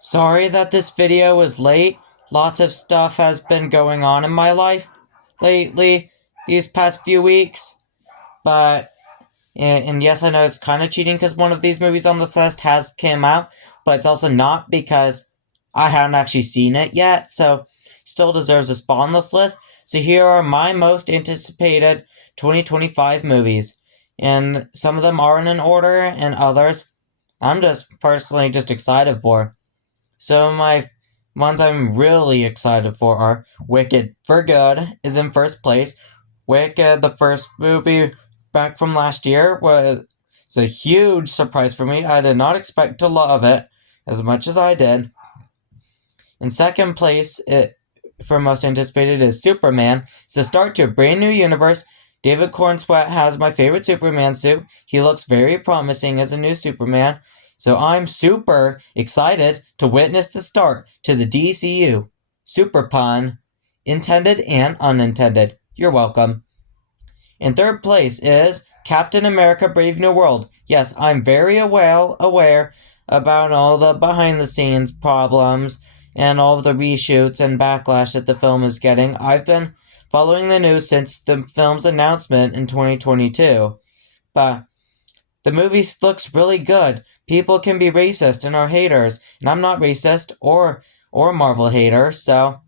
Sorry that this video was late. Lots of stuff has been going on in my life lately, these past few weeks. But, and yes, I know it's kind of cheating because one of these movies on this list has come out, but it's also not because I haven't actually seen it yet, so still deserves a spot on this list. So here are my most anticipated 2025 movies. And some of them are in order, and others I'm just personally just excited for. So my ones I'm really excited for are Wicked for Good is in first place. Wicked, the first movie back from last year, was a huge surprise for me. I did not expect to love it as much as I did. In second place, it for most anticipated is Superman. It's the start to a brand new universe. David Cornsweet has my favorite Superman suit. He looks very promising as a new Superman. So I'm super excited to witness the start to the DCU. Super pun. Intended and unintended. You're welcome. In third place is Captain America Brave New World. Yes, I'm very aware about all the behind the scenes problems and all of the reshoots and backlash that the film is getting. I've been following the news since the film's announcement in 2022. But the movie looks really good. People can be racist and are haters, and I'm not racist or Marvel hater, so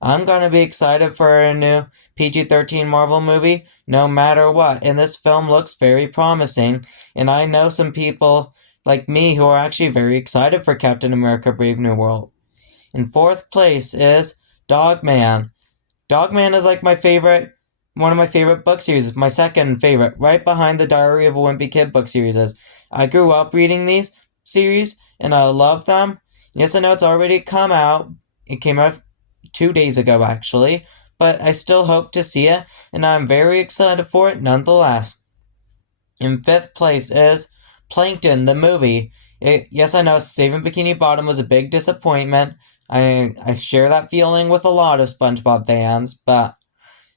I'm gonna be excited for a new PG-13 Marvel movie, no matter what. And this film looks very promising, and I know some people like me who are actually very excited for Captain America: Brave New World. In fourth place is Dogman. Dogman is like one of my favorite book series, my second favorite, right behind the Diary of a Wimpy Kid book series is. I grew up reading these series, and I love them. Yes, I know it's already come out. It came out 2 days ago, actually, but I still hope to see it, and I'm very excited for it nonetheless. In fifth place is Plankton, the movie. Yes, I know Saving Bikini Bottom was a big disappointment. I share that feeling with a lot of SpongeBob fans, but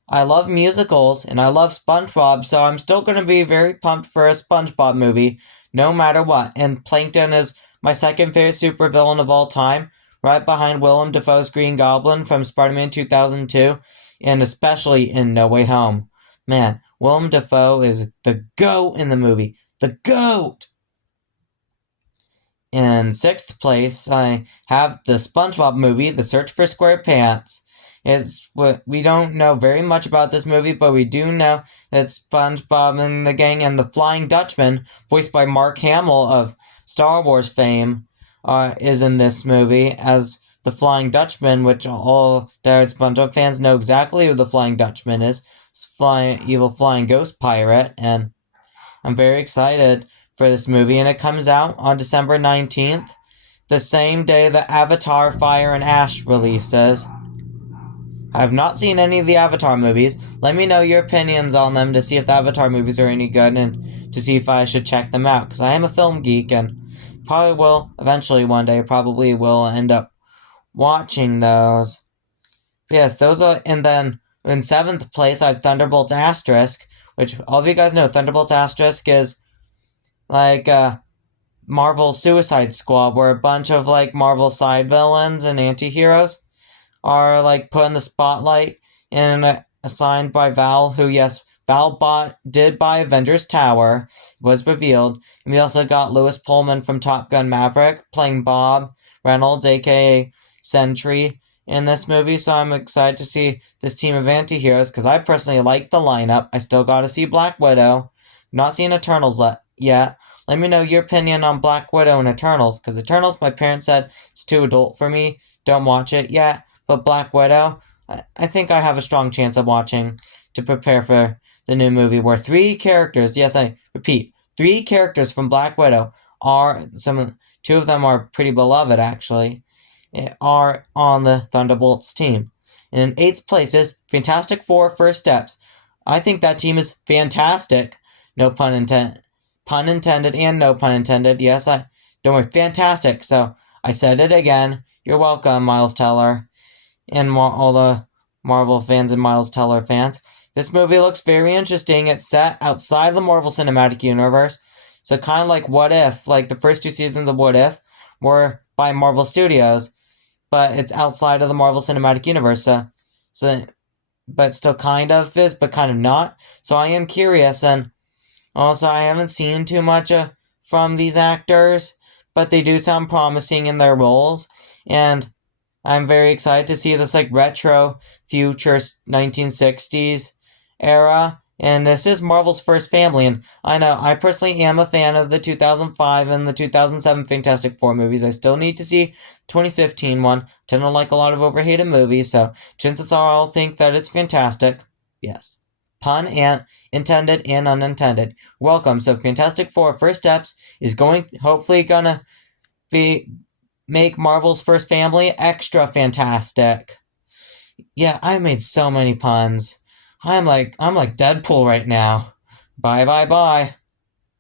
I love musicals and I love SpongeBob, so I'm still going to be very pumped for a SpongeBob movie, no matter what. And Plankton is my second favorite supervillain of all time, right behind Willem Dafoe's Green Goblin from Spider-Man 2002, and especially in No Way Home. Man, Willem Dafoe is the GOAT in the movie. The GOAT! In sixth place, I have the SpongeBob movie, The Search for SquarePants. We don't know very much about this movie, but we do know that SpongeBob and the gang and the Flying Dutchman, voiced by Mark Hamill of Star Wars fame, is in this movie as the Flying Dutchman, which all diehard SpongeBob fans know exactly who the Flying Dutchman is. Evil flying ghost pirate, and I'm very excited for this movie, and it comes out on December 19th, the same day that Avatar Fire and Ash releases. I have not seen any of the Avatar movies. Let me know your opinions on them to see if the Avatar movies are any good and to see if I should check them out, because I am a film geek and probably will eventually one day probably will end up watching those. Yes, those are, and then in seventh place I have Thunderbolts Asterisk, which all of you guys know Thunderbolts Asterisk is like Marvel Suicide Squad, where a bunch of like Marvel side villains and anti-heroes are like put in the spotlight and assigned by Val, who, yes, did buy Avengers Tower, was revealed. And we also got Lewis Pullman from Top Gun Maverick playing Bob Reynolds, aka Sentry, in this movie. So I'm excited to see this team of anti-heroes, because I personally like the lineup. I still gotta see Black Widow. Not seen Eternals yet. Let me know your opinion on Black Widow and Eternals, because Eternals, my parents said it's too adult for me. Don't watch it yet. But Black Widow, I think I have a strong chance of watching to prepare for the new movie, where three characters, yes, I repeat, three characters from Black Widow two of them are pretty beloved actually, are on the Thunderbolts team. And in eighth place is Fantastic Four First Steps. I think that team is fantastic. No pun intended. Pun intended and no pun intended. Yes, don't worry, fantastic. So I said it again. You're welcome, Miles Teller, and all the Marvel fans and Miles Teller fans. This movie looks very interesting. It's set outside the Marvel Cinematic Universe. So kind of like What If, like the first two seasons of What If, where by Marvel Studios, but it's outside of the Marvel Cinematic Universe. So but still kind of is, but kind of not. So I am curious, and also I haven't seen too much from these actors, but they do sound promising in their roles, and I'm very excited to see this like retro future 1960s era. And this is Marvel's first family, and I know I personally am a fan of the 2005 and the 2007 Fantastic Four movies. I still need to see 2015 one. Tend to like a lot of overhated movies, so chances are I'll think that it's fantastic. Yes. Pun and intended and unintended. Welcome. So Fantastic Four First Steps is hopefully gonna be make Marvel's first family extra fantastic. Yeah, I made so many puns. I'm like Deadpool right now. Bye bye bye.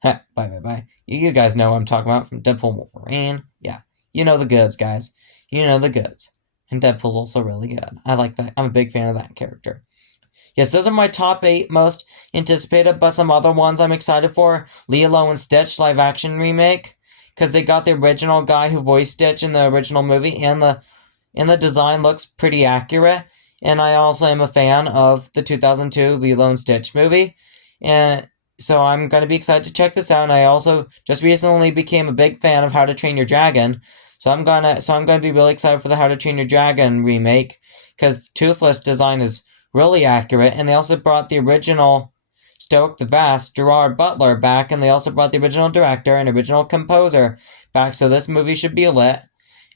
Heh, bye bye bye. You guys know what I'm talking about from Deadpool and Wolverine. Yeah. You know the goods, guys. You know the goods. And Deadpool's also really good. I like that. I'm a big fan of that character. Yes, those are my top 8 most anticipated, but some other ones I'm excited for. Lilo and Stitch live action remake. Because they got the original guy who voiced Stitch in the original movie, and the design looks pretty accurate. And I also am a fan of the 2002 Lilo and Stitch movie. And so I'm going to be excited to check this out. And I also just recently became a big fan of How to Train Your Dragon. So I'm gonna be really excited for the How to Train Your Dragon remake, because Toothless design is really accurate, and they also brought the original Stoke the Vast, Gerard Butler, back, and they also brought the original director and original composer back, so this movie should be lit.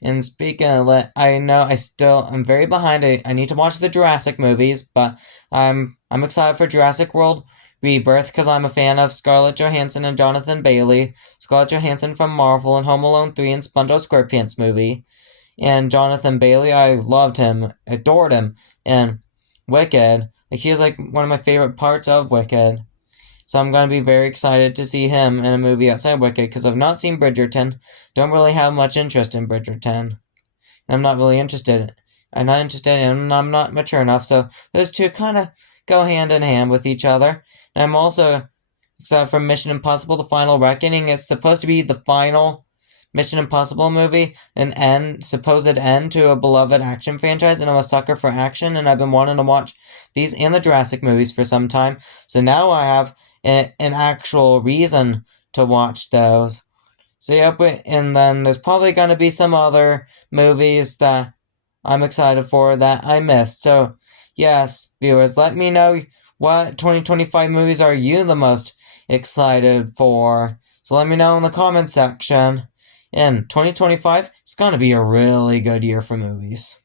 And speaking of lit, I know I'm very behind. I need to watch the Jurassic movies, but I'm excited for Jurassic World Rebirth because I'm a fan of Scarlett Johansson and Jonathan Bailey. Scarlett Johansson from Marvel and Home Alone 3 and SpongeBob SquarePants movie. And Jonathan Bailey, I loved him, adored him, and Wicked. Like, he is like one of my favorite parts of Wicked. So I'm going to be very excited to see him in a movie outside Wicked, because I've not seen Bridgerton. Don't really have much interest in Bridgerton. I'm not really interested. I'm not interested and I'm not mature enough, so those two kind of go hand in hand with each other. And I'm also excited for Mission Impossible: The Final Reckoning. It's supposed to be the final Mission Impossible movie, supposed end to a beloved action franchise, and I'm a sucker for action, and I've been wanting to watch these and the Jurassic movies for some time, so now I have an actual reason to watch those. So yep, and then there's probably going to be some other movies that I'm excited for that I missed. So yes, viewers, let me know what 2025 movies are you the most excited for. So let me know in the comment section. In 2025, it's going to be a really good year for movies.